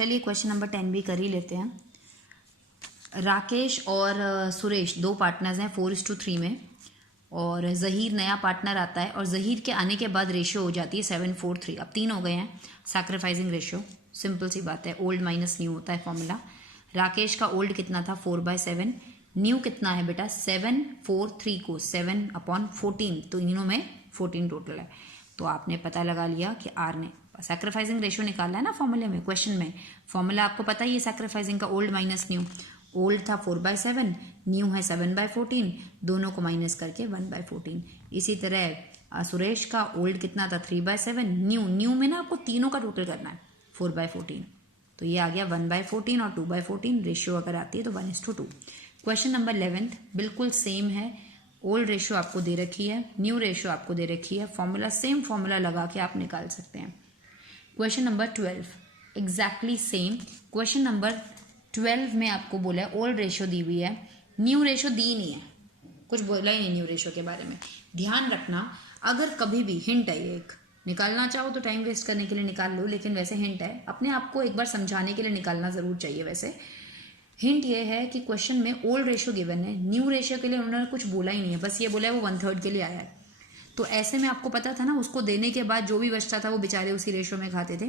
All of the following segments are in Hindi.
चलिए क्वेश्चन नंबर 10 भी कर ही लेते हैं। राकेश और सुरेश दो पार्टनर्स हैं 4:3 में, और जहीर नया पार्टनर आता है और जहीर के आने के बाद रेशियो हो जाती है 7:4:3। अब 3 हो गए हैं, सैक्रिफाइसिंग रेशियो, सिंपल सी बात है, ओल्ड माइनस न्यू होता है फॉर्मूला। राकेश का ओल्ड कितना था 4/7, न्यू कितना है बेटा 7/4/3 को 7/14, तो इनों में 14 टोटल है। तो आपने पता लगा लिया कि आर ने सैक्रिफाइसिंग रेशियो निकाला है ना फॉर्मूले में, क्वेश्चन में फॉर्मूला आपको पता ही है सैक्रिफाइसिंग का, ओल्ड माइनस न्यू। ओल्ड था 4/7, न्यू है 7/14, दोनों को माइनस करके 1/14। इसी तरह सुरेश का ओल्ड कितना था 3/7, न्यू में ना आपको तीनों का टोटल करना है 4/14, तो ये आ गया 1/14 और 2/14, रेशियो अगर आती है तो 1:2। क्वेश्चन नंबर 11 बिल्कुल सेम है, ओल्ड रेशियो आपको दे रखी है, न्यू रेशियो आपको दे रखी है, फॉर्मूला सेम फॉर्मूला लगा के आप निकाल सकते हैं। Question number 12 exactly same. Question number 12 में आपको बोला है ओल्ड रेशियो दी हुई है, न्यू रेशियो दी नहीं है, कुछ बोला ही नहीं न्यू रेशियो के बारे में। ध्यान रखना, अगर कभी भी हिंट है, ये एक निकालना चाहो तो टाइम वेस्ट करने के लिए निकाल लो, लेकिन वैसे हिंट है, अपने आप को एक बार समझाने के लिए निकालना जरूर चाहिए। वैसे हिंट ये है कि क्वेश्चन में ओल्ड रेशियो गिवन है, न्यू रेशियो के लिए उन्होंने कुछ बोला ही नहीं है, बस ये बोला है वो 1/3 के लिए आया है। तो ऐसे में आपको पता था ना, उसको देने के बाद जो भी बचता था वो बेचारे उसी रेशियो में खाते थे।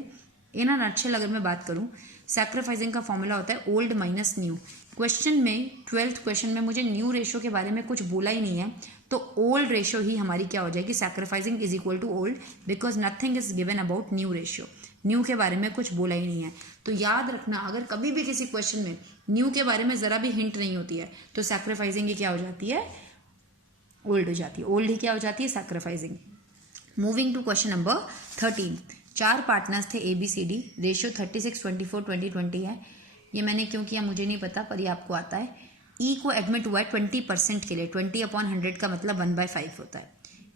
इन एन नटशेल अगर मैं बात करूं, सैक्रिफाइसिंग का फॉर्मूला होता है ओल्ड माइनस न्यू। क्वेश्चन में 12th क्वेश्चन में मुझे न्यू रेशियो के बारे में कुछ बोला ही नहीं है, तो ओल्ड रेशियो ही हमारी क्या हो जाएगी, sacrificing is equal to old, because nothing is given about new ratio. New के बारे में कुछ बोला ही नहीं है। तो याद रखना, अगर कभी भी किसी क्वेश्चन में न्यू के बारे में जरा भी हिंट नहीं होती है तो सैक्रिफाइसिंग ही क्या हो जाती है, ओल्ड हो जाती है, ओल्ड ही क्या हो जाती है, sacrificing. Moving to question number 13, 4 partners थे ABCD, रेशियो 36, 24, 20, 20 है। ये मैंने क्यों किया मुझे नहीं पता, पर ये आपको आता है। E को एडमिट हुआ है 20% के लिए, 20/100 का मतलब 1/5 होता है।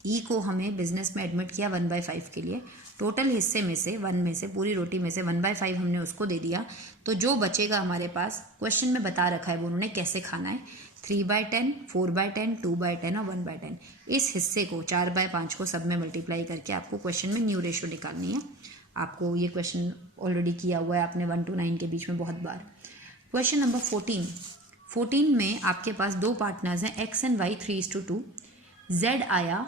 E को हमें बिजनेस में एडमिट किया 1/5 के लिए, टोटल हिस्से में से 1 में से, पूरी रोटी में से 1/5 हमने उसको दे दिया, तो जो बचेगा हमारे पास क्वेश्चन में बता रखा है वो उन्होंने कैसे खाना है, 3/10, 4/10, 2/10 और 1/10। इस हिस्से को 4/5 को सब में मल्टीप्लाई करके आपको क्वेश्चन में न्यू रेशियो निकालनी है। आपको ये क्वेश्चन ऑलरेडी किया हुआ है आपने 1 to 9 के बीच में बहुत बार। क्वेश्चन नंबर 14 में आपके पास दो पार्टनर्स हैं X एंड Y 3:2। Z आया,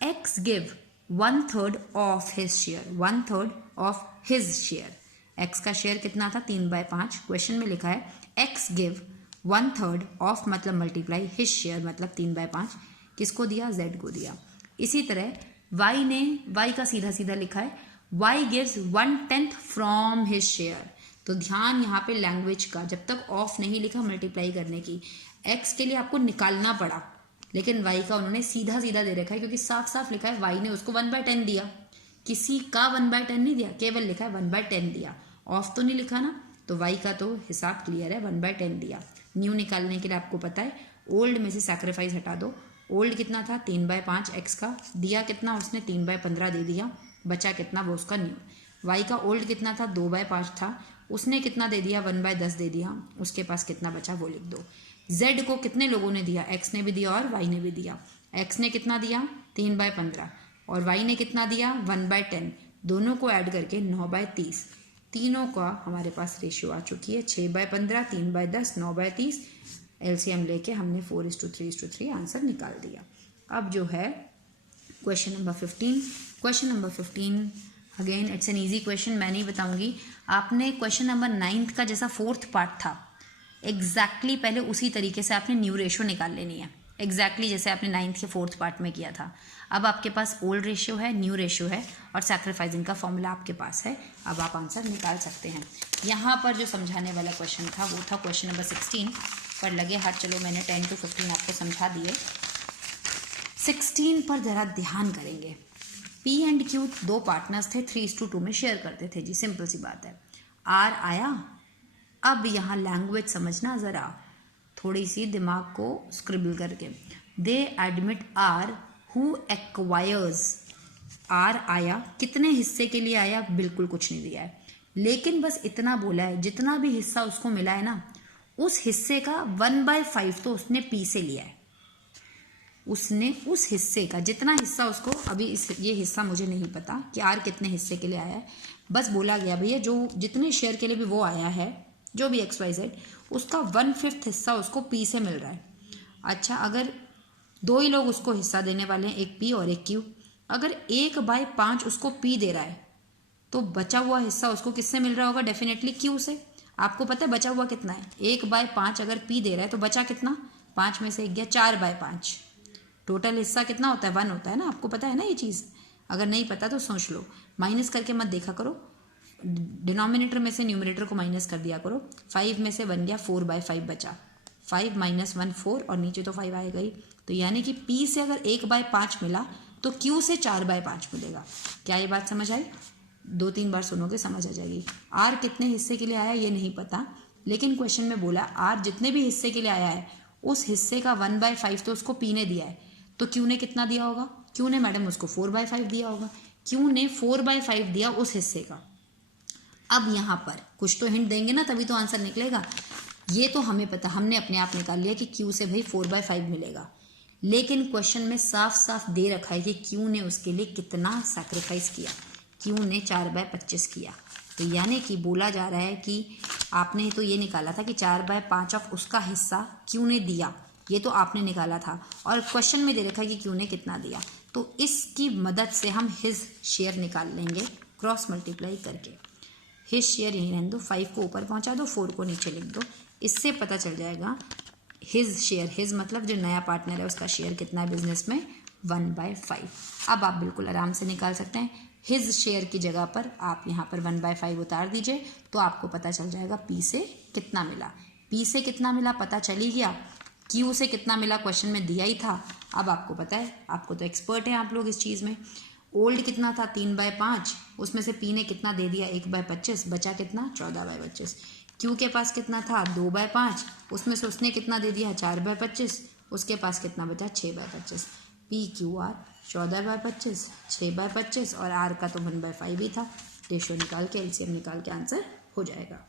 X give 1/3 of his share, 1/3 of his share. X का शेयर कितना था 3/5, क्वेश्चन में लिखा है X गिव 1/3 ऑफ मतलब मल्टीप्लाई हिज शेयर मतलब 3/5, किसको दिया, Z को दिया। इसी तरह Y ने, Y का सीधा सीधा लिखा है Y gives 1/10 from his share. तो ध्यान यहाँ पे लैंग्वेज का, जब तक ऑफ नहीं लिखा मल्टीप्लाई करने की, X के लिए आपको निकालना पड़ा, लेकिन Y का उन्होंने सीधा सीधा दे रखा है, क्योंकि साफ साफ लिखा है Y ने उसको 1/10 दिया, किसी का 1/10 नहीं दिया, केवल लिखा है 1/10 दिया, ऑफ तो नहीं लिखा ना, तो Y का तो हिसाब क्लियर है, 1/10 दिया। न्यू निकालने के लिए आपको पता है ओल्ड में से सैक्रिफाइस हटा दो, ओल्ड कितना था 3/5 X का, दिया कितना उसने 3/15 दे दिया, बचा कितना वो उसका न्यू। Y का ओल्ड कितना था 2/5 था, उसने कितना दे दिया 1/10 दे दिया, उसके पास कितना बचा वो लिख दो। Z को कितने लोगों ने दिया, X ने भी दिया और Y ने भी दिया। X ने कितना दिया 3/15 और Y ने कितना दिया 1/10, दोनों को ऐड करके 9/30, तीनों का हमारे पास रेशियो आ चुकी है 6/15, 3/10, 9/30। LCM लेके हमने 4:3:3 आंसर निकाल दिया। अब जो है question number 15, question number 15 again it's an easy question, मैं नहीं बताऊंगी। आपने क्वेश्चन नंबर 9 का जैसा 4th पार्ट था, एग्जैक्टली पहले उसी तरीके से आपने न्यू रेशियो निकाल लेनी है, एग्जैक्टली जैसे आपने 9th के 4th पार्ट में किया था। अब आपके पास ओल्ड रेशियो है, न्यू रेशियो है और सैक्रिफाइसिंग का फॉर्मूला आपके पास है, अब आप आंसर निकाल सकते हैं। यहाँ पर जो समझाने वाला क्वेश्चन था वो था क्वेश्चन नंबर 16, पर लगे हाथ चलो मैंने 10 to 15 आपको समझा दिए। 16 पर जरा ध्यान करेंगे। P एंड Q दो पार्टनर्स थे, 3:2 में शेयर करते थे जी, सिंपल सी बात है। R आया, अब यहाँ लैंग्वेज समझना जरा, थोड़ी सी दिमाग को स्क्रिबल करके। दे admit R who acquires, R आया, कितने हिस्से के लिए आया, बिल्कुल कुछ नहीं दिया है, लेकिन बस इतना बोला है जितना भी हिस्सा उसको मिला है ना, उस हिस्से का 1/5 तो उसने P से लिया है। उसने उस हिस्से का जितना हिस्सा उसको, अभी ये हिस्सा मुझे नहीं पता कि R कितने हिस्से के लिए आया है, बस बोला गया भैया जो जितने शेयर के लिए भी वो आया है, जो भी XYZ, उसका 1/5 हिस्सा उसको P से मिल रहा है। अच्छा, अगर 2 ही लोग उसको हिस्सा देने वाले हैं, एक P और एक Q, अगर 1/5 उसको P दे रहा है तो बचा हुआ हिस्सा उसको किससे मिल रहा होगा? डेफिनेटली Q से। आपको पता है बचा हुआ कितना है? 1/5 अगर P दे रहा है तो बचा कितना? 5 में से 1 गया, 4/5। टोटल हिस्सा कितना होता है? 1 होता है ना, आपको पता है ना ये चीज़? अगर नहीं पता तो सोच लो, माइनस करके मत देखा करो, डिनोमिनेटर में से न्यूमरेटर को माइनस कर दिया करो। 5 में से 1 गया, 4/5 बचा, 5 - 1 4, और नीचे तो 5 आएगा ही। तो यानी कि P से अगर 1/5 मिला तो Q से 4/5 मिलेगा। क्या ये बात समझ आई? 2-3 बार सुनोगे समझ आ जाएगी। R कितने हिस्से के लिए आया ये नहीं पता, लेकिन क्वेश्चन में बोला R जितने भी हिस्से के लिए आया है उस हिस्से का 1/5 तो उसको P ने दिया है, तो Q ने कितना दिया होगा? Q ने मैडम उसको 4/5 दिया होगा। Q ने 4/5 दिया उस हिस्से का। अब यहाँ पर कुछ तो हिंट देंगे ना, तभी तो आंसर निकलेगा। ये तो हमें पता, हमने अपने आप निकाल लिया कि Q से भाई 4/5 मिलेगा, लेकिन क्वेश्चन में साफ साफ दे रखा है कि Q ने उसके लिए कितना सैक्रिफाइस किया। Q ने 4/25 किया। तो यानी कि बोला जा रहा है कि आपने तो ये निकाला था कि 4/5 ऑफ उसका हिस्सा Q ने दिया, ये तो आपने निकाला था, और क्वेश्चन में दे रखा है कि Q ने कितना दिया। तो इसकी मदद से हम हिज शेयर निकाल लेंगे क्रॉस मल्टीप्लाई करके। हिज शेयर यहीं रहने दो, 5 को ऊपर पहुंचा दो, 4 को नीचे लिख दो, इससे पता चल जाएगा हिज शेयर, हिज मतलब जो नया पार्टनर है उसका शेयर कितना है बिजनेस में, 1/5। अब आप बिल्कुल आराम से निकाल सकते हैं। हिज शेयर की जगह पर आप यहाँ पर 1/5 उतार दीजिए तो आपको पता चल जाएगा P से कितना मिला। P से कितना मिला पता चल ही गया, Q से कितना मिला क्वेश्चन में दिया ही था। अब आपको पता है, आपको तो एक्सपर्ट हैं आप लोग इस चीज़ में। ओल्ड कितना था? 3/5, उसमें से P ने कितना दे दिया? 1/25, बचा कितना? 14/25। Q के पास कितना था? 2/5, उसमें से उसने कितना दे दिया? 4/25, उसके पास कितना बचा? 6/25। PQR 14/25, 6/25, और R का तो 1/5 ही था। रेशियो निकाल के, LCM निकाल के आंसर हो जाएगा।